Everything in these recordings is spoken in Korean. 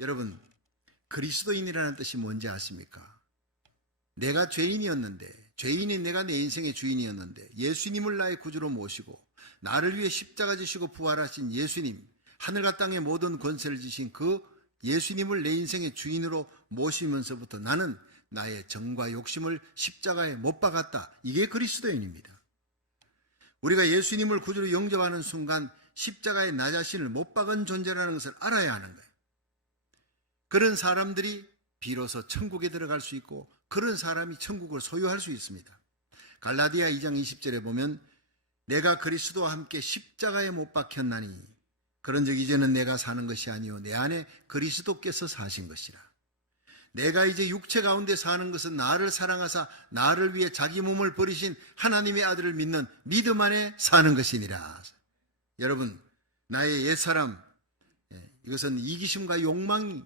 여러분, 그리스도인이라는 뜻이 뭔지 아십니까? 내가 죄인이었는데, 죄인인 내가 내 인생의 주인이었는데 예수님을 나의 구주로 모시고 나를 위해 십자가 지시고 부활하신 예수님, 하늘과 땅의 모든 권세를 지신 그 예수님을 내 인생의 주인으로 모시면서부터 나는 나의 정과 욕심을 십자가에 못 박았다. 이게 그리스도인입니다. 우리가 예수님을 구주로 영접하는 순간 십자가에 나 자신을 못 박은 존재라는 것을 알아야 하는 거예요. 그런 사람들이 비로소 천국에 들어갈 수 있고 그런 사람이 천국을 소유할 수 있습니다. 갈라디아 2장 20절에 보면 내가 그리스도와 함께 십자가에 못 박혔나니 그런즉 이제는 내가 사는 것이 아니요 내 안에 그리스도께서 사신 것이라. 내가 이제 육체 가운데 사는 것은 나를 사랑하사 나를 위해 자기 몸을 버리신 하나님의 아들을 믿는 믿음 안에 사는 것이니라. 여러분, 나의 옛사람, 이것은 이기심과 욕망,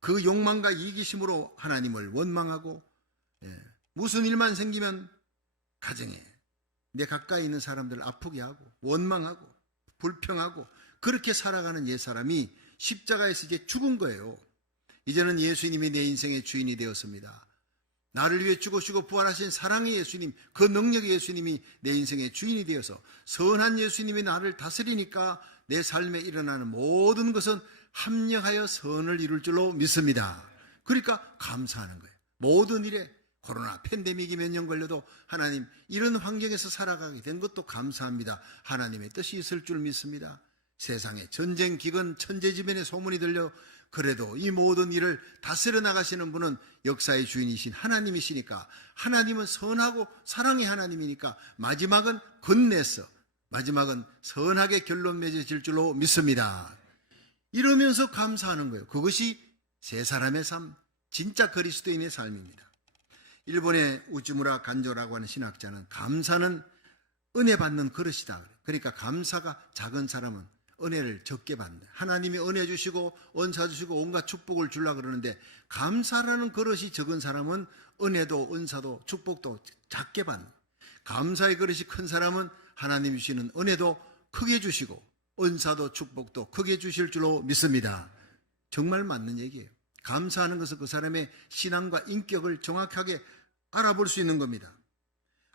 그 욕망과 이기심으로 하나님을 원망하고 무슨 일만 생기면 가정에 내 가까이 있는 사람들을 아프게 하고 원망하고 불평하고 그렇게 살아가는 옛사람이 십자가에서 이제 죽은 거예요. 이제는 예수님이 내 인생의 주인이 되었습니다. 나를 위해 죽으시고 부활하신 사랑의 예수님, 그 능력의 예수님이 내 인생의 주인이 되어서 선한 예수님이 나를 다스리니까 내 삶에 일어나는 모든 것은 합력하여 선을 이룰 줄로 믿습니다. 그러니까 감사하는 거예요. 모든 일에 코로나 팬데믹이 몇 년 걸려도 하나님 이런 환경에서 살아가게 된 것도 감사합니다. 하나님의 뜻이 있을 줄 믿습니다. 세상에 전쟁, 기근, 천재지변의 소문이 들려 그래도 이 모든 일을 다스려 나가시는 분은 역사의 주인이신 하나님이시니까 하나님은 선하고 사랑의 하나님이니까 마지막은 끝내서 마지막은 선하게 결론 맺어질 줄로 믿습니다. 이러면서 감사하는 거예요. 그것이 세 사람의 삶, 진짜 그리스도인의 삶입니다. 일본의 우즈무라 간조라고 하는 신학자는 감사는 은혜 받는 그릇이다. 그러니까 감사가 작은 사람은 은혜를 적게 받는다. 하나님이 은혜 주시고 은사 주시고 온갖 축복을 주려고 그러는데 감사라는 그릇이 적은 사람은 은혜도 은사도 축복도 작게 받는. 감사의 그릇이 큰 사람은 하나님 주시는 은혜도 크게 주시고 은사도 축복도 크게 주실 줄로 믿습니다. 정말 맞는 얘기예요. 감사하는 것은 그 사람의 신앙과 인격을 정확하게 알아볼 수 있는 겁니다.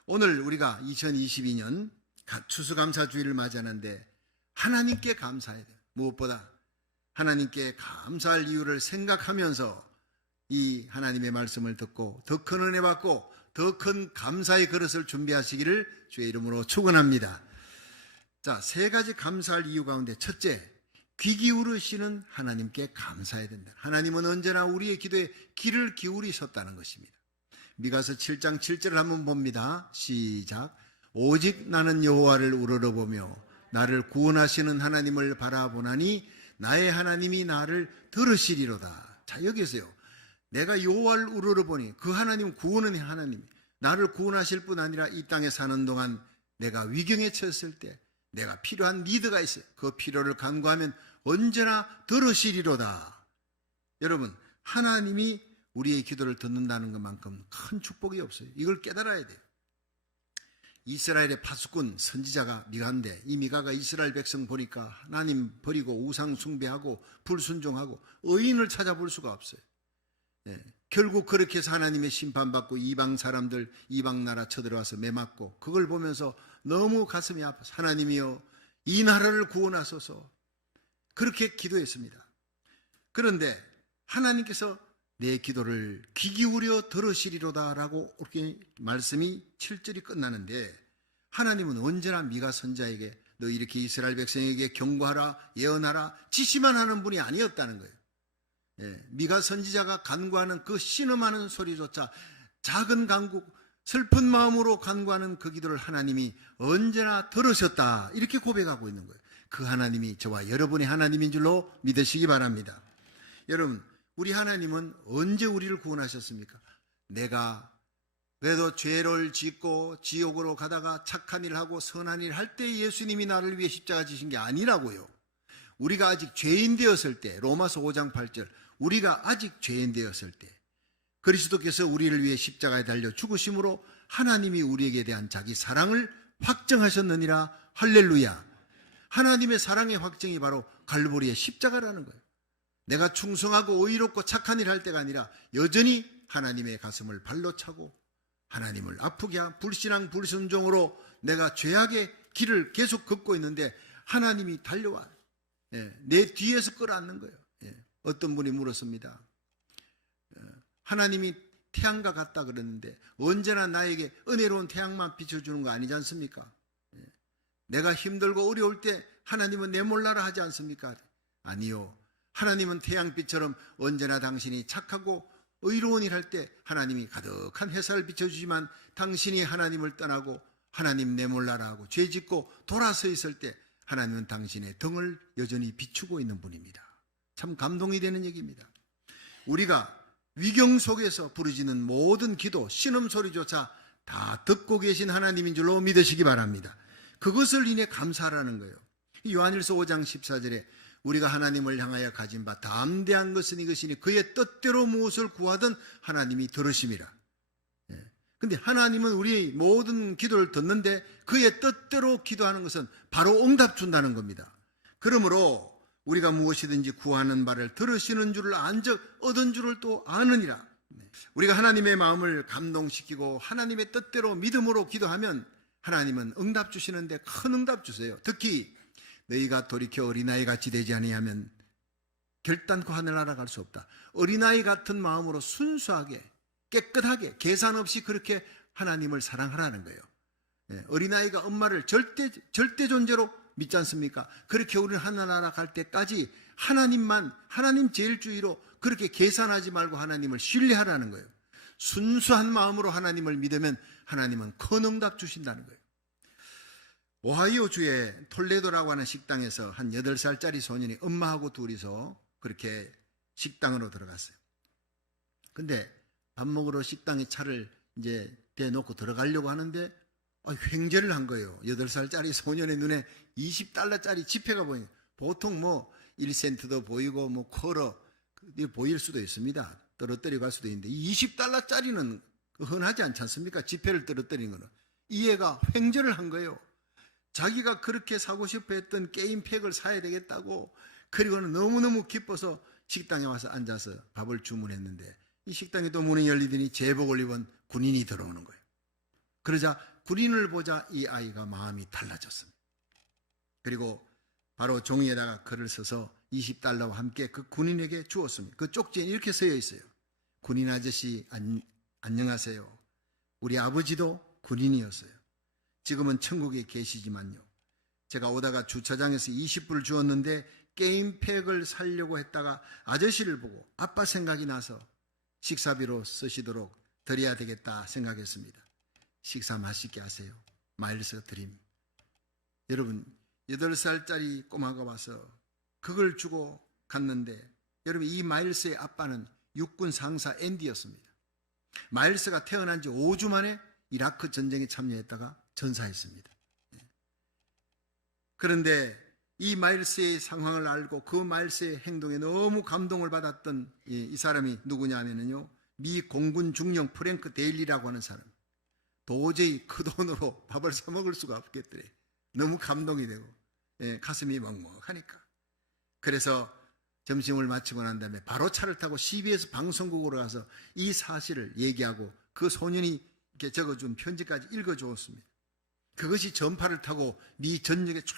오늘 우리가 2022년 추수감사주의를 맞이하는데 하나님께 감사해야 돼요. 무엇보다 하나님께 감사할 이유를 생각하면서 이 하나님의 말씀을 듣고 더 큰 은혜 받고 더 큰 감사의 그릇을 준비하시기를 주의 이름으로 축원합니다. 자, 세 가지 감사할 이유 가운데 첫째, 귀 기울이시는 하나님께 감사해야 된다. 하나님은 언제나 우리의 기도에 귀를 기울이셨다는 것입니다. 미가서 7장 7절을 한번 봅니다. 시작. 오직 나는 여호와를 우러러보며 나를 구원하시는 하나님을 바라보나니 나의 하나님이 나를 들으시리로다. 자, 여기서요. 내가 여호와를 우러러보니 그 하나님 구원은 하나님, 나를 구원하실 뿐 아니라 이 땅에 사는 동안 내가 위경에 처했을 때 내가 필요한 니드가 있어요. 그 필요를 간구하면 언제나 들으시리로다. 여러분, 하나님이 우리의 기도를 듣는다는 것만큼 큰 축복이 없어요. 이걸 깨달아야 돼요. 이스라엘의 파수꾼 선지자가 미가인데 이 미가가 이스라엘 백성 보니까 하나님 버리고 우상 숭배하고 불순종하고 의인을 찾아볼 수가 없어요. 결국 그렇게 해서 하나님의 심판받고 이방 사람들 이방 나라 쳐들어와서 매맞고 그걸 보면서 너무 가슴이 아파서 하나님이여 이 나라를 구원하소서 그렇게 기도했습니다. 그런데 하나님께서 내 기도를 귀 기울여 들으시리로다라고 이렇게 말씀이 7절이 끝나는데 하나님은 언제나 미가 선지자에게 너 이렇게 이스라엘 백성에게 경고하라 예언하라 지시만 하는 분이 아니었다는 거예요. 미가 선지자가 간구하는 그 신음하는 소리조차 작은 간구 슬픈 마음으로 간구하는 그 기도를 하나님이 언제나 들으셨다 이렇게 고백하고 있는 거예요. 그 하나님이 저와 여러분의 하나님인 줄로 믿으시기 바랍니다. 여러분, 우리 하나님은 언제 우리를 구원하셨습니까? 내가 그래도 죄를 짓고 지옥으로 가다가 착한 일을 하고 선한 일을 할 때 예수님이 나를 위해 십자가 지신 게 아니라고요. 우리가 아직 죄인 되었을 때 로마서 5장 8절 우리가 아직 죄인 되었을 때 그리스도께서 우리를 위해 십자가에 달려 죽으심으로 하나님이 우리에게 대한 자기 사랑을 확정하셨느니라. 할렐루야. 하나님의 사랑의 확정이 바로 갈보리의 십자가라는 거예요. 내가 충성하고 의롭고 착한 일 할 때가 아니라 여전히 하나님의 가슴을 발로 차고 하나님을 아프게 한 불신앙 불순종으로 내가 죄악의 길을 계속 걷고 있는데 하나님이 달려와 내 뒤에서 끌어안는 거예요. 어떤 분이 물었습니다. 하나님이 태양과 같다 그랬는데 언제나 나에게 은혜로운 태양만 비춰주는 거 아니지 않습니까? 내가 힘들고 어려울 때 하나님은 내 몰라라 하지 않습니까? 아니요. 하나님은 태양빛처럼 언제나 당신이 착하고 의로운 일 할 때 하나님이 가득한 햇살을 비춰주지만 당신이 하나님을 떠나고 하나님 내 몰라라 하고 죄짓고 돌아서 있을 때 하나님은 당신의 등을 여전히 비추고 있는 분입니다. 참 감동이 되는 얘기입니다. 우리가 위경 속에서 부르짖는 모든 기도, 신음소리조차 다 듣고 계신 하나님인 줄로 믿으시기 바랍니다. 그것을 인해 감사하라는 거예요. 요한일서 5장 14절에 우리가 하나님을 향하여 가진 바 담대한 것은 이것이니 그의 뜻대로 무엇을 구하든 하나님이 들으심이라. 근데 하나님은 우리 모든 기도를 듣는데 그의 뜻대로 기도하는 것은 바로 응답 준다는 겁니다. 그러므로 우리가 무엇이든지 구하는 바를 들으시는 줄을 안즉 얻은 줄을 또 아느니라. 우리가 하나님의 마음을 감동시키고 하나님의 뜻대로 믿음으로 기도하면 하나님은 응답 주시는데 큰 응답 주세요. 특히 너희가 돌이켜 어린아이 같이 되지 아니하면 결단코 하늘나라 갈 수 없다. 어린아이 같은 마음으로 순수하게 깨끗하게 계산 없이 그렇게 하나님을 사랑하라는 거예요. 어린아이가 엄마를 절대 존재로 믿지 않습니까? 그렇게 우리는 하늘나라 갈 때까지 하나님 제일주의로 그렇게 계산하지 말고 하나님을 신뢰하라는 거예요. 순수한 마음으로 하나님을 믿으면 하나님은 큰 응답 주신다는 거예요. 오하이오주의 톨레도라고 하는 식당에서 한 8살짜리 소년이 엄마하고 둘이서 그렇게 식당으로 들어갔어요. 근데 밥 먹으러 식당에 차를 이제 대놓고 들어가려고 하는데 횡재를 한 거예요. 8살짜리 소년의 눈에 20달러짜리 지폐가 보이는, 보통 뭐 1센트도 보이고 뭐 쿼러 보일 수도 있습니다. 떨어뜨려 갈 수도 있는데 20달러짜리는 흔하지 않지 않습니까? 지폐를 떨어뜨리는 거는. 이 애가 횡재를 한 거예요. 자기가 그렇게 사고 싶어 했던 게임팩을 사야 되겠다고, 그리고는 너무너무 기뻐서 식당에 와서 앉아서 밥을 주문했는데 이 식당에 또 문이 열리더니 제복을 입은 군인이 들어오는 거예요. 그러자 군인을 보자 이 아이가 마음이 달라졌습니다. 그리고 바로 종이에다가 글을 써서 20달러와 함께 그 군인에게 주었습니다. 그 쪽지에 이렇게 쓰여 있어요. 군인 아저씨 안녕하세요. 우리 아버지도 군인이었어요. 지금은 천국에 계시지만요, 제가 오다가 주차장에서 20불을 주었는데 게임팩을 사려고 했다가 아저씨를 보고 아빠 생각이 나서 식사비로 쓰시도록 드려야 되겠다 생각했습니다. 식사 맛있게 하세요. 마일스 드림. 여러분, 8살짜리 꼬마가 와서 그걸 주고 갔는데, 여러분, 이 마일스의 아빠는 육군 상사 앤디였습니다. 마일스가 태어난 지 5주 만에 이라크 전쟁에 참여했다가 전사했습니다. 그런데 이 마일스의 상황을 알고 그 마일스의 행동에 너무 감동을 받았던 이 사람이 누구냐 하면요, 미 공군 중령 프랭크 데일리라고 하는 사람. 도저히 그 돈으로 밥을 사 먹을 수가 없겠더래. 너무 감동이 되고 가슴이 먹먹하니까. 그래서 점심을 마치고 난 다음에 바로 차를 타고 CBS 방송국으로 가서 이 사실을 얘기하고 그 소년이 이렇게 적어준 편지까지 읽어주었습니다. 그것이 전파를 타고 미 전역에 쫙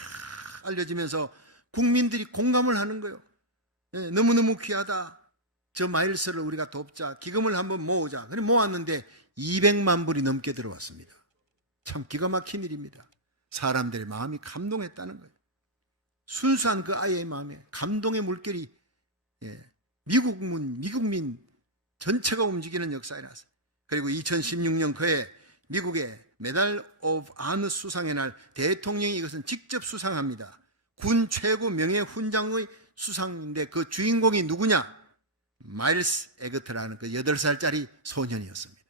알려지면서 국민들이 공감을 하는 거예요. 너무너무 귀하다. 저 마일스를 우리가 돕자. 기금을 한번 모으자. 그래 모았는데 200만 불이 넘게 들어왔습니다. 참 기가 막힌 일입니다. 사람들의 마음이 감동했다는 거예요. 순수한 그 아이의 마음에 감동의 물결이 미국민 전체가 움직이는 역사에 났어요. 그리고 2016년 그해 미국의 메달 오브 아너 수상의 날 대통령이 이것은 직접 수상합니다. 군 최고 명예 훈장의 수상인데 그 주인공이 누구냐? 마일스 에그트라는 그 8살짜리 소년이었습니다.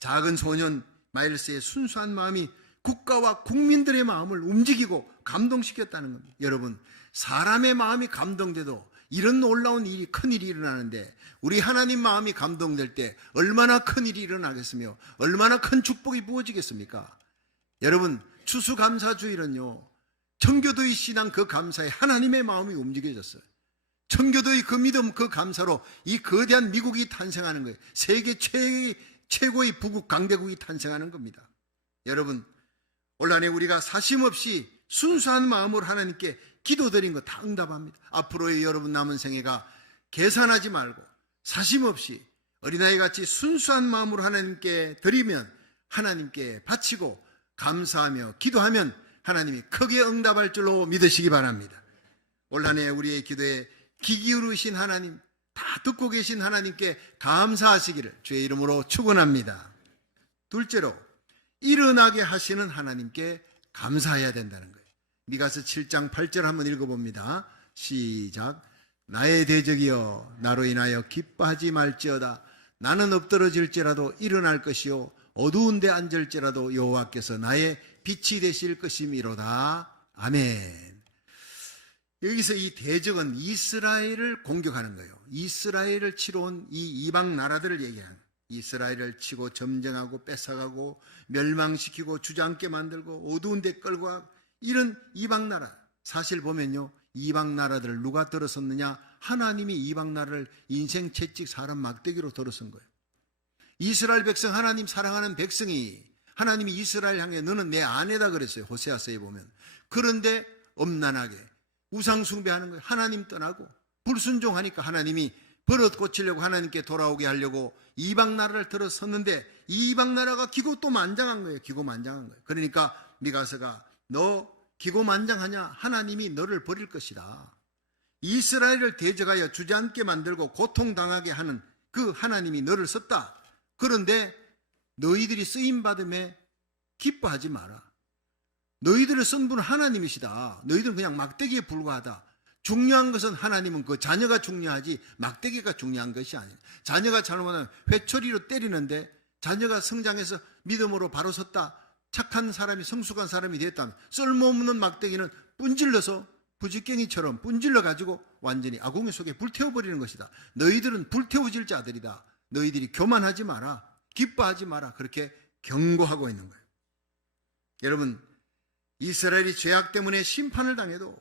작은 소년 마일스의 순수한 마음이 국가와 국민들의 마음을 움직이고 감동시켰다는 겁니다. 여러분, 사람의 마음이 감동돼도 이런 놀라운 일이, 큰 일이 일어나는데 우리 하나님 마음이 감동될 때 얼마나 큰 일이 일어나겠으며 얼마나 큰 축복이 부어지겠습니까? 여러분, 추수감사주일은요, 청교도의 신앙 그 감사에 하나님의 마음이 움직여졌어요. 청교도의 그 믿음, 그 감사로 이 거대한 미국이 탄생하는 거예요. 세계 최고의 부국 강대국이 탄생하는 겁니다. 여러분, 올 한해 우리가 사심없이 순수한 마음으로 하나님께 기도드린 거 다 응답합니다. 앞으로의 여러분 남은 생애가 계산하지 말고 사심없이 어린아이같이 순수한 마음으로 하나님께 드리면, 하나님께 바치고 감사하며 기도하면 하나님이 크게 응답할 줄로 믿으시기 바랍니다. 올 한해 우리의 기도에 귀 기울이신 하나님, 다 듣고 계신 하나님께 감사하시기를 주의 이름으로 축원합니다. 둘째로, 일어나게 하시는 하나님께 감사해야 된다는 거예요. 미가서 7장 8절 한번 읽어봅니다. 시작. 나의 대적이여 나로 인하여 기뻐하지 말지어다. 나는 엎드러질지라도 일어날 것이요 어두운 데 앉을지라도 여호와께서 나의 빛이 되실 것이미로다. 아멘. 여기서 이 대적은 이스라엘을 공격하는 거예요. 이스라엘을 치러 온 이 이방 나라들을 얘기하는 거예요. 이스라엘을 치고 점령하고 뺏어가고 멸망시키고 주저앉게 만들고 어두운 데 끌고 가고, 이런 이방 나라, 사실 보면요, 이방 나라들을 누가 들어섰느냐? 하나님이 이방 나라를 인생 채찍 사람 막대기로 들어선 거예요. 이스라엘 백성, 하나님 사랑하는 백성이 하나님이 이스라엘 향해 너는 내 아내다 그랬어요. 호세아서에 보면. 그런데 엄난하게 우상 숭배하는 거예요. 하나님 떠나고 불순종하니까 하나님이 버릇 고치려고 하나님께 돌아오게 하려고 이방 나라를 들어섰는데, 이 이방 나라가 기고만장한 거예요. 기고만장한 거예요. 그러니까 미가서가 너 기고만장하냐? 하나님이 너를 버릴 것이다. 이스라엘을 대적하여 주저앉게 만들고 고통당하게 하는 그 하나님이 너를 썼다. 그런데 너희들이 쓰임받음에 기뻐하지 마라. 너희들을 쓴 분은 하나님이시다. 너희들은 그냥 막대기에 불과하다. 중요한 것은 하나님은 그 자녀가 중요하지 막대기가 중요한 것이 아니에요. 자녀가 잘못하면 회초리로 때리는데 자녀가 성장해서 믿음으로 바로 섰다, 착한 사람이 성숙한 사람이 됐다면 쓸모없는 막대기는 분질러서 부지깽이처럼 분질러 가지고 완전히 아궁이 속에 불태워버리는 것이다. 너희들은 불태워질 자들이다. 너희들이 교만하지 마라. 기뻐하지 마라. 그렇게 경고하고 있는 거예요. 여러분, 이스라엘이 죄악 때문에 심판을 당해도,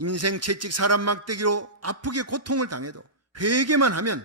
인생 채찍 사람 막대기로 아프게 고통을 당해도 회개만 하면,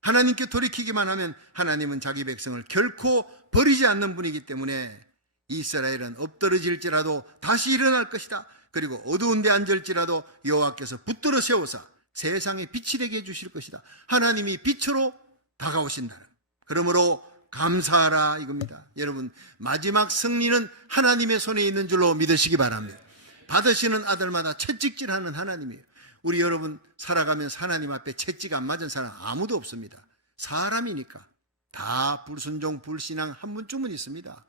하나님께 돌이키기만 하면 하나님은 자기 백성을 결코 버리지 않는 분이기 때문에 이스라엘은 엎드러질지라도 다시 일어날 것이다. 그리고 어두운 데 앉을지라도 여호와께서 붙들어 세우사 세상에 빛이 되게 해주실 것이다. 하나님이 빛으로 다가오신다는, 그러므로 감사하라 이겁니다. 여러분, 마지막 승리는 하나님의 손에 있는 줄로 믿으시기 바랍니다. 받으시는 아들마다 채찍질하는 하나님이에요. 우리 여러분 살아가면서 하나님 앞에 채찍 안 맞은 사람 아무도 없습니다. 사람이니까 다 불순종 불신앙 한 분쯤은 있습니다.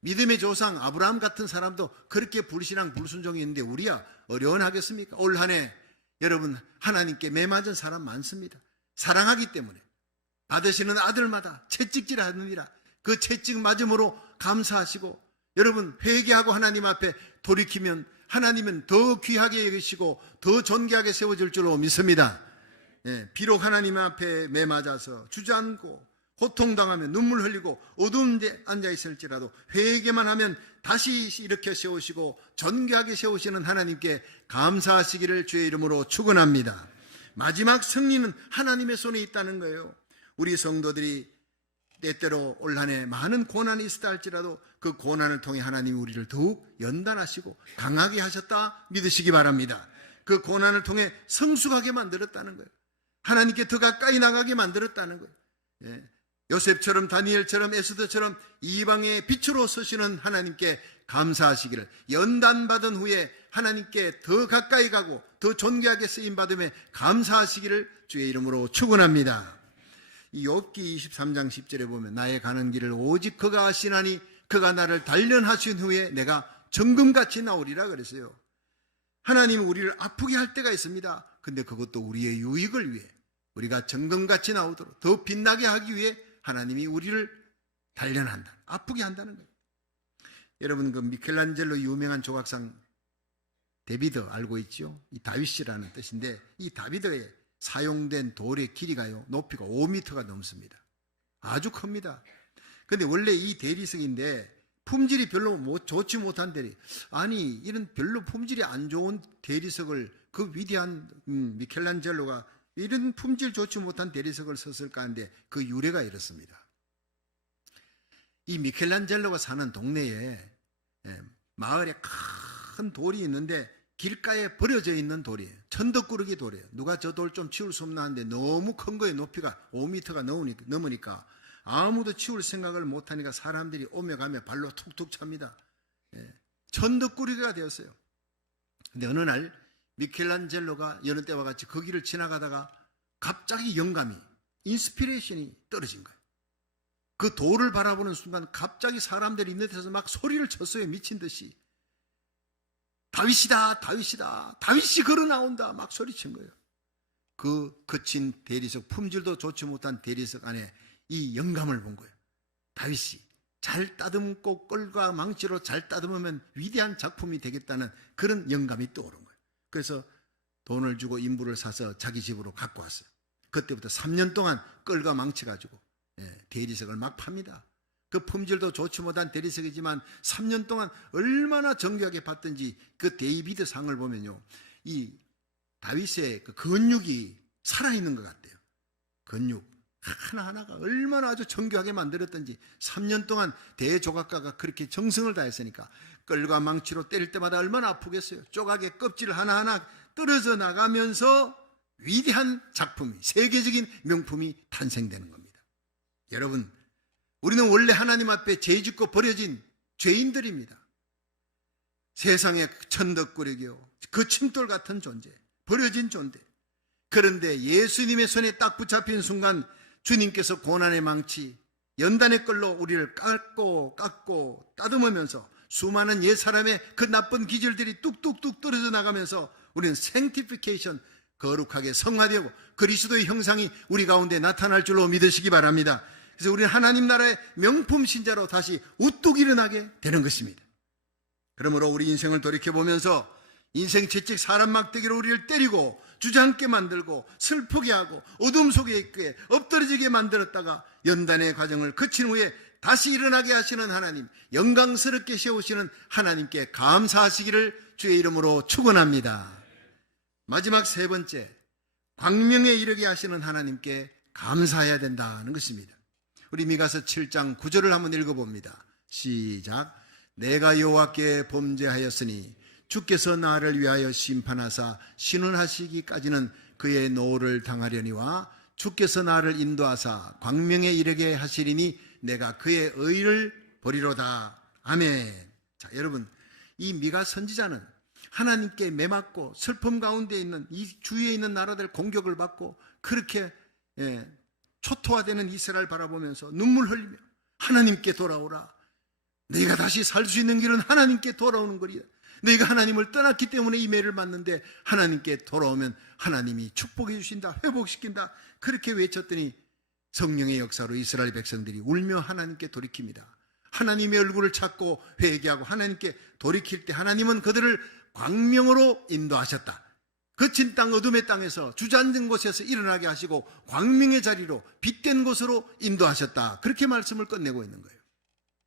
믿음의 조상 아브라함 같은 사람도 그렇게 불신앙 불순종이 있는데 우리야 어려운하겠습니까? 올 한 해 여러분 하나님께 매맞은 사람 많습니다. 사랑하기 때문에 받으시는 아들마다 채찍질 하느니라. 그 채찍 맞음으로 감사하시고, 여러분 회개하고 하나님 앞에 돌이키면 하나님은 더 귀하게 여기시고 더 존귀하게 세워질 줄로 믿습니다. 비록 하나님 앞에 매맞아서 주저앉고 고통당하며 눈물 흘리고 어두운 데 앉아있을지라도 회개만 하면 다시 이렇게 세우시고 존귀하게 세우시는 하나님께 감사하시기를 주의 이름으로 축원합니다. 마지막 승리는 하나님의 손에 있다는 거예요. 우리 성도들이 때때로 올 한 해 많은 고난이 있었다 할지라도 그 고난을 통해 하나님이 우리를 더욱 연단하시고 강하게 하셨다 믿으시기 바랍니다. 그 고난을 통해 성숙하게 만들었다는 거예요. 하나님께 더 가까이 나가게 만들었다는 거예요. 요셉처럼 다니엘처럼 에스더처럼 이방의 빛으로 서시는 하나님께 감사하시기를, 연단받은 후에 하나님께 더 가까이 가고 더 존귀하게 쓰임받음에 감사하시기를 주의 이름으로 축원합니다. 이 욥기 23장 10절에 보면 나의 가는 길을 오직 그가 아시나니 그가 나를 단련하신 후에 내가 정금같이 나오리라 그랬어요. 하나님은 우리를 아프게 할 때가 있습니다. 근데 그것도 우리의 유익을 위해, 우리가 정금같이 나오도록 더 빛나게 하기 위해 하나님이 우리를 단련한다, 아프게 한다는 거예요. 여러분 그 미켈란젤로 유명한 조각상 데비드 알고 있죠? 이 다윗이라는 뜻인데, 이 다비드에 사용된 돌의 길이가요 높이가 5m가 넘습니다. 아주 큽니다. 근데 원래 이 대리석인데 품질이 별로 좋지 못한 대리. 아니, 이런 별로 품질이 안 좋은 대리석을 그 위대한 미켈란젤로가 이런 품질 좋지 못한 대리석을 썼을까 하는데 그 유래가 이렇습니다. 이 미켈란젤로가 사는 동네에 마을에 큰 돌이 있는데 길가에 버려져 있는 돌이에요. 천덕꾸러기 돌이에요. 누가 저 돌 좀 치울 수 없나 하는데 너무 큰 거에 높이가 5m가 넘으니까 아무도 치울 생각을 못하니까 사람들이 오며 가며 발로 툭툭 찹니다. 천덕꾸러기가 되었어요. 근데 어느 날 미켈란젤로가 여느 때와 같이 그 길을 지나가다가 갑자기 영감이, 인스피레이션이 떨어진 거예요. 그 돌을 바라보는 순간 갑자기 사람들이 있는 데서 막 소리를 쳤어요. 미친 듯이. 다윗이다, 다윗이다, 다윗이 걸어 나온다 막 소리친 거예요. 그 거친 대리석, 품질도 좋지 못한 대리석 안에 이 영감을 본 거예요. 다윗이 잘 따듬고 꼴과 망치로 잘 따듬으면 위대한 작품이 되겠다는 그런 영감이 떠오른 거예요. 그래서 돈을 주고 인부를 사서 자기 집으로 갖고 왔어요. 그때부터 3년 동안 꼴과 망치 가지고 대리석을 막 팝니다. 그 품질도 좋지 못한 대리석이지만 3년 동안 얼마나 정교하게 봤던지 그 데이비드 상을 보면요, 이 다윗의 그 근육이 살아있는 것 같아요. 근육 하나하나가 얼마나 아주 정교하게 만들었던지 3년 동안 대조각가가 그렇게 정성을 다했으니까 끌과 망치로 때릴 때마다 얼마나 아프겠어요. 조각의 껍질 하나하나 떨어져 나가면서 위대한 작품이, 세계적인 명품이 탄생되는 겁니다. 여러분, 우리는 원래 하나님 앞에 죄짓고 버려진 죄인들입니다. 세상의 천덕꾸러기요, 그 침돌 같은 존재, 버려진 존재. 그런데 예수님의 손에 딱 붙잡힌 순간 주님께서 고난의 망치, 연단의 끌로 우리를 깎고 따듬으면서 수많은 옛사람의 그 나쁜 기질들이 뚝뚝뚝 떨어져 나가면서 우리는 sanctification, 거룩하게 성화되고 그리스도의 형상이 우리 가운데 나타날 줄로 믿으시기 바랍니다. 그래서 우리는 하나님 나라의 명품 신자로 다시 우뚝 일어나게 되는 것입니다. 그러므로 우리 인생을 돌이켜보면서 인생 채찍 사람 막대기로 우리를 때리고 주저앉게 만들고 슬프게 하고 어둠 속에 있게 엎드러지게 만들었다가 연단의 과정을 거친 후에 다시 일어나게 하시는 하나님, 영광스럽게 세우시는 하나님께 감사하시기를 주의 이름으로 축원합니다. 마지막 세 번째, 광명에 이르게 하시는 하나님께 감사해야 된다는 것입니다. 우리 미가서 7장 9절을 한번 읽어봅니다. 시작. 내가 여호와께 범죄하였으니 주께서 나를 위하여 심판하사 신원하시기까지는 그의 노를 당하려니와 주께서 나를 인도하사 광명에 이르게 하시리니 내가 그의 의를 보리로다. 아멘. 자, 여러분, 이 미가 선지자는 하나님께 매맞고 슬픔 가운데 있는 이 주위에 있는 나라들 공격을 받고 그렇게 초토화되는 이스라엘 바라보면서 눈물 흘리며 하나님께 돌아오라. 너희가 다시 살 수 있는 길은 하나님께 돌아오는 거리다. 너희가 하나님을 떠났기 때문에 이 매를 맞는데 하나님께 돌아오면 하나님이 축복해 주신다, 회복시킨다. 그렇게 외쳤더니 성령의 역사로 이스라엘 백성들이 울며 하나님께 돌이킵니다. 하나님의 얼굴을 찾고 회개하고 하나님께 돌이킬 때 하나님은 그들을 광명으로 인도하셨다. 거친 땅 어둠의 땅에서 주저앉은 곳에서 일어나게 하시고 광명의 자리로 빛된 곳으로 인도하셨다. 그렇게 말씀을 끝내고 있는 거예요.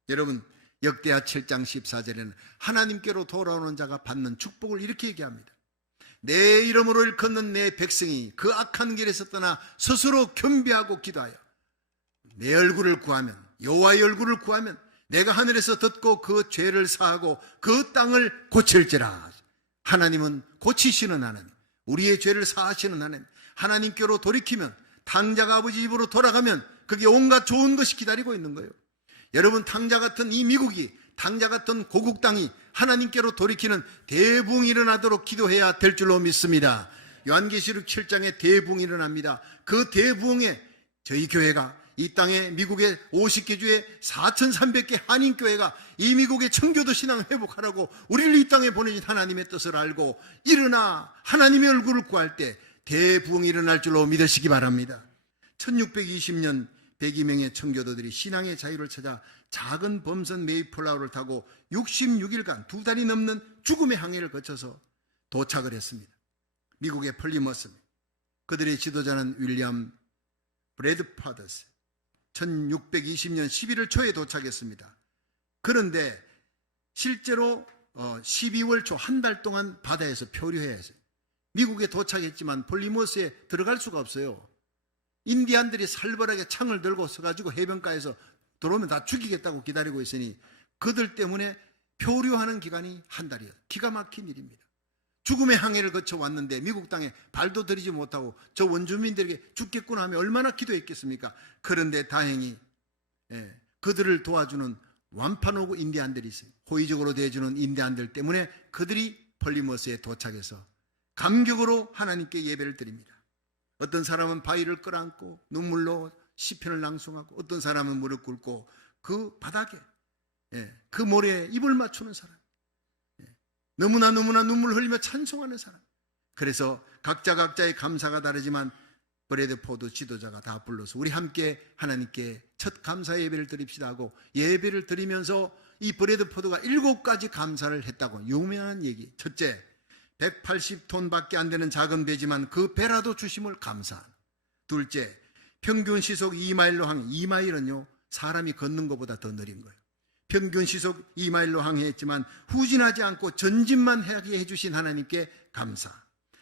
여러분, 역대하 7장 14절에는 하나님께로 돌아오는 자가 받는 축복을 이렇게 얘기합니다. 내 이름으로 일컫는 내 백성이 그 악한 길에서 떠나 스스로 겸비하고 기도하여 내 얼굴을 구하면, 여호와의 얼굴을 구하면 내가 하늘에서 듣고 그 죄를 사하고 그 땅을 고칠지라. 하나님은 고치시는 하나님, 우리의 죄를 사하시는 하나님, 하나님께로 돌이키면, 탕자가 아버지 집으로 돌아가면 그게 온갖 좋은 것이 기다리고 있는 거예요. 여러분, 탕자 같은 이 미국이, 탕자 같은 고국 땅이 하나님께로 돌이키는 대붕이 일어나도록 기도해야 될 줄로 믿습니다. 요한계시록 7장에 대붕이 일어납니다. 그 대붕에 저희 교회가, 이 땅에 미국의 50개 주의 4,300개 한인교회가 이 미국의 청교도 신앙 회복하라고 우리를 이 땅에 보내신 하나님의 뜻을 알고 일어나 하나님의 얼굴을 구할 때 대부흥이 일어날 줄로 믿으시기 바랍니다. 1620년 102명의 청교도들이 신앙의 자유를 찾아 작은 범선 메이플라워를 타고 66일간 2달이 넘는 죽음의 항해를 거쳐서 도착을 했습니다. 미국의 플리머스. 그들의 지도자는 윌리엄 브래드파더스. 1620년 11월 초에 도착했습니다. 그런데 실제로 12월 초 한 달 동안 바다에서 표류해야 했어요. 미국에 도착했지만 볼리모스에 들어갈 수가 없어요. 인디안들이 살벌하게 창을 들고 서가지고 해변가에서 들어오면 다 죽이겠다고 기다리고 있으니 그들 때문에 표류하는 기간이 한 달이에요. 기가 막힌 일입니다. 죽음의 항해를 거쳐 왔는데 미국 땅에 발도 들이지 못하고 저 원주민들에게 죽겠구나 하며 얼마나 기도했겠습니까? 그런데 다행히 그들을 도와주는 완파노그 인디안들이 있어요. 호의적으로 대해주는 인디안들 때문에 그들이 볼리모스에 도착해서 감격으로 하나님께 예배를 드립니다. 어떤 사람은 바위를 끌어안고 눈물로 시편을 낭송하고, 어떤 사람은 무릎 꿇고 그 바닥에 그 모래에 입을 맞추는 사람, 너무나 눈물 흘리며 찬송하는 사람. 그래서 각자의 감사가 다르지만 브래드포드 지도자가 다 불러서 우리 함께 하나님께 첫 감사 예배를 드립시다 하고 예배를 드리면서 이 브래드포드가 7가지 감사를 했다고 유명한 얘기. 첫째, 180톤밖에 안 되는 작은 배지만 그 배라도 주심을 감사하는. 둘째, 평균 시속 2마일로 항해. 2마일은요 사람이 걷는 것보다 더 느린 거예요. 평균 시속 2마일로 항해했지만 후진하지 않고 전진만 하게 해주신 하나님께 감사.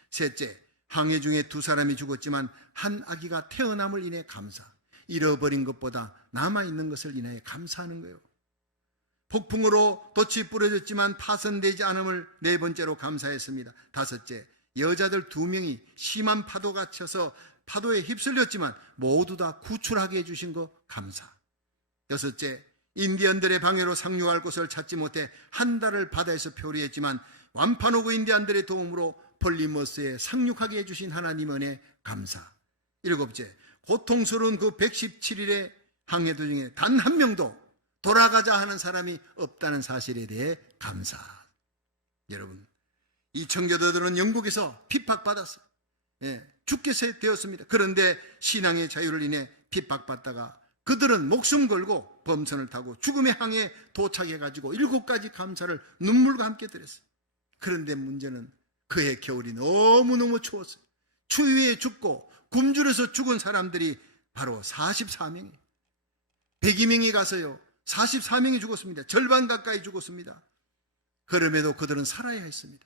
셋째, 항해 중에 2사람이 죽었지만 한 아기가 태어남을 인해 감사. 잃어버린 것보다 남아있는 것을 인해 감사하는 거예요. 폭풍으로 돛이 부러졌지만 파손되지 않음을 4번째로 감사했습니다. 다섯째, 여자들 2명이 심한 파도가 쳐서 파도에 휩쓸렸지만 모두 다 구출하게 해주신 거 감사. 여섯째, 인디언들의 방해로 상륙할 곳을 찾지 못해 한 달을 바다에서 표류했지만 완파노그 인디언들의 도움으로 볼리모스에 상륙하게 해주신 하나님 은혜 감사. 일곱째, 고통스러운 그 117일의 항해 도중에 단 한 명도 돌아가자 하는 사람이 없다는 사실에 대해 감사. 여러분, 이 청교도들은 영국에서 핍박받았어요. 죽게 되었습니다. 그런데 신앙의 자유를 인해 핍박받다가 그들은 목숨 걸고 범선을 타고 죽음의 항해에 도착해가지고 7가지 감사를 눈물과 함께 드렸어요. 그런데 문제는 그해 겨울이 너무너무 추웠어요. 추위에 죽고 굶주려서 죽은 사람들이 바로 44명이 102명이 가서요 44명이 죽었습니다. 절반 가까이 죽었습니다. 그럼에도 그들은 살아야 했습니다.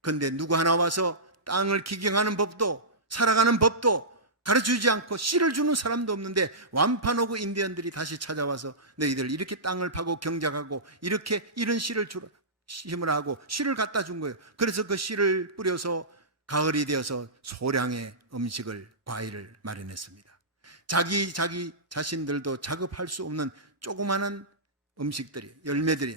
그런데 누구 하나 와서 땅을 기경하는 법도 살아가는 법도 가르쳐주지 않고 씨를 주는 사람도 없는데 완파노그 인디언들이 다시 찾아와서 너희들 이렇게 땅을 파고 경작하고 이렇게 이런 씨를 심으라 하고 씨를 갖다 준 거예요. 그래서 그 씨를 뿌려서 가을이 되어서 소량의 음식을, 과일을 마련했습니다. 자기 자신들도 작업할 수 없는 조그마한 음식들이, 열매들이.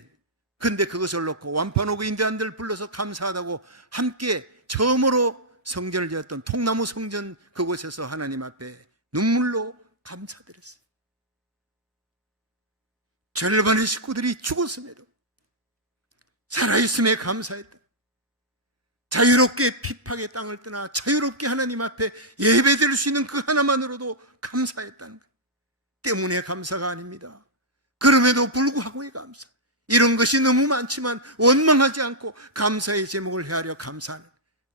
근데 그것을 놓고 완파노그 인디언들 불러서 감사하다고 함께 처음으로 성전을 지었던 통나무 성전 그곳에서 하나님 앞에 눈물로 감사드렸어요. 절반의 식구들이 죽었음에도 살아있음에 감사했다. 자유롭게 핍박의 땅을 떠나 자유롭게 하나님 앞에 예배드릴 수 있는 그 하나만으로도 감사했다는 것 때문에 감사가 아닙니다. 그럼에도 불구하고의 감사. 이런 것이 너무 많지만 원망하지 않고 감사의 제목을 헤아려 감사하는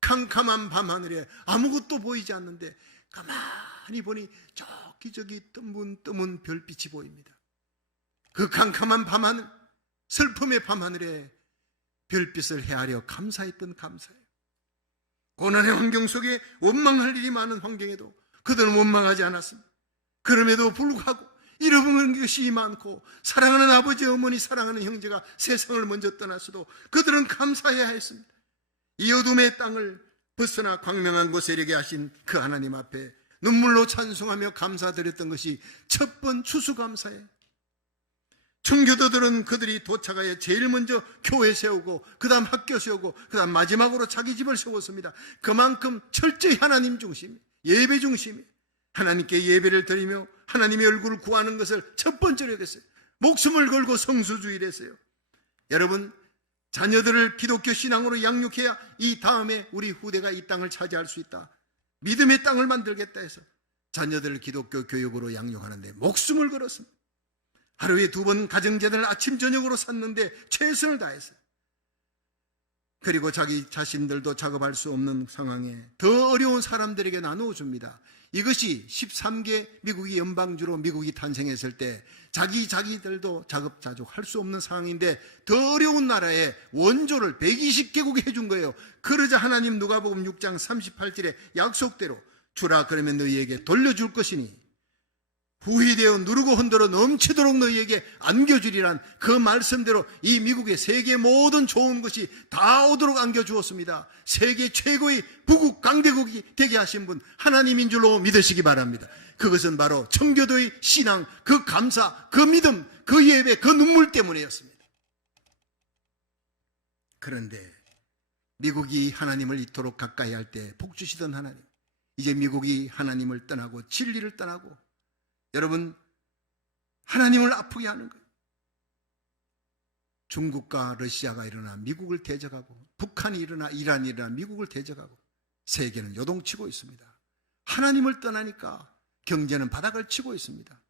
캄캄한 밤하늘에 아무것도 보이지 않는데 가만히 보니 저기 뜨문 별빛이 보입니다. 그 캄캄한 밤하늘, 슬픔의 밤하늘에 별빛을 헤아려 감사했던 감사예요. 고난의 환경 속에 원망할 일이 많은 환경에도 그들은 원망하지 않았습니다. 그럼에도 불구하고 잃어버린 것이 많고 사랑하는 아버지, 어머니, 사랑하는 형제가 세상을 먼저 떠났어도 그들은 감사해야 했습니다. 이 어둠의 땅을 벗어나 광명한 곳에 이르게 하신 그 하나님 앞에 눈물로 찬송하며 감사드렸던 것이 첫 번 추수감사예요. 청교도들은 그들이 도착하여 제일 먼저 교회 세우고 그 다음 학교 세우고 그 다음 마지막으로 자기 집을 세웠습니다. 그만큼 철저히 하나님 중심, 예배 중심, 하나님께 예배를 드리며 하나님의 얼굴을 구하는 것을 첫 번째로 했어요. 목숨을 걸고 성수주의를 했어요. 여러분, 자녀들을 기독교 신앙으로 양육해야 이 다음에 우리 후대가 이 땅을 차지할 수 있다. 믿음의 땅을 만들겠다 해서 자녀들을 기독교 교육으로 양육하는데 목숨을 걸었습니다. 하루에 2번 가정재단을 아침 저녁으로 샀는데 최선을 다했어요. 그리고 자기 자신들도 작업할 수 없는 상황에 더 어려운 사람들에게 나누어 줍니다. 이것이 13개 미국이 연방주로 미국이 탄생했을 때 자기들도 자급자족할 수 없는 상황인데 더 어려운 나라에 원조를 120개국이 해준 거예요. 그러자 하나님 누가복음 6장 38절에 약속대로 주라 그러면 너희에게 돌려줄 것이니 후히되어 누르고 흔들어 넘치도록 너희에게 안겨주리란 그 말씀대로 이 미국의 세계 모든 좋은 것이 다 오도록 안겨주었습니다. 세계 최고의 부국 강대국이 되게 하신 분 하나님인 줄로 믿으시기 바랍니다. 그것은 바로 청교도의 신앙, 그 감사, 그 믿음, 그 예배, 그 눈물 때문이었습니다. 그런데 미국이 하나님을 이토록 가까이 할 때 복 주시던 하나님, 이제 미국이 하나님을 떠나고 진리를 떠나고 여러분 하나님을 아프게 하는 거예요. 중국과 러시아가 일어나 미국을 대적하고 북한이 일어나 이란이 일어나 미국을 대적하고 세계는 요동치고 있습니다. 하나님을 떠나니까 경제는 바닥을 치고 있습니다.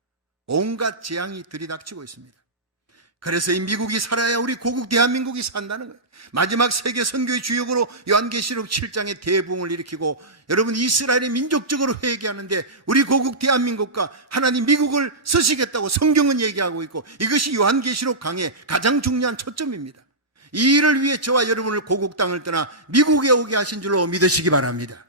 온갖 재앙이 들이닥치고 있습니다. 그래서 이 미국이 살아야 우리 고국 대한민국이 산다는 거예요. 마지막 세계 선교의 주역으로 요한계시록 7장의 대붕을 일으키고 여러분 이스라엘이 민족적으로 회개하는데 우리 고국 대한민국과 하나님 미국을 서시겠다고 성경은 얘기하고 있고 이것이 요한계시록 강의 가장 중요한 초점입니다. 이 일을 위해 저와 여러분을 고국 땅을 떠나 미국에 오게 하신 줄로 믿으시기 바랍니다.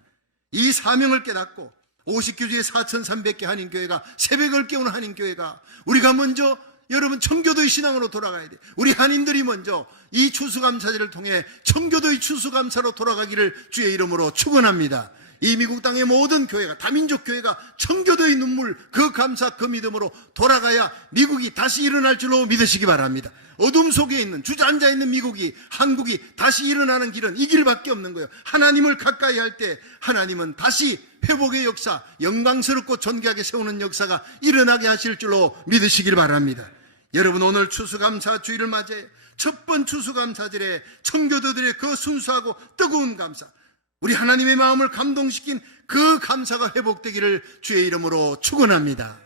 이 사명을 깨닫고 50교주의 4,300개 한인교회가 새벽을 깨우는 한인교회가 우리가 먼저 여러분 청교도의 신앙으로 돌아가야 돼. 우리 한인들이 먼저 이 추수감사제를 통해 청교도의 추수감사로 돌아가기를 주의 이름으로 축원합니다. 이 미국 땅의 모든 교회가 다민족 교회가 청교도의 눈물 그 감사 그 믿음으로 돌아가야 미국이 다시 일어날 줄로 믿으시기 바랍니다. 어둠 속에 있는 주저앉아 있는 미국이 한국이 다시 일어나는 길은 이 길밖에 없는 거예요. 하나님을 가까이 할 때 하나님은 다시 회복의 역사 영광스럽고 존귀하게 세우는 역사가 일어나게 하실 줄로 믿으시길 바랍니다. 여러분 오늘 추수감사 주일을 맞이해 첫 번 추수감사절에 청교도들의 그 순수하고 뜨거운 감사 우리 하나님의 마음을 감동시킨 그 감사가 회복되기를 주의 이름으로 축원합니다.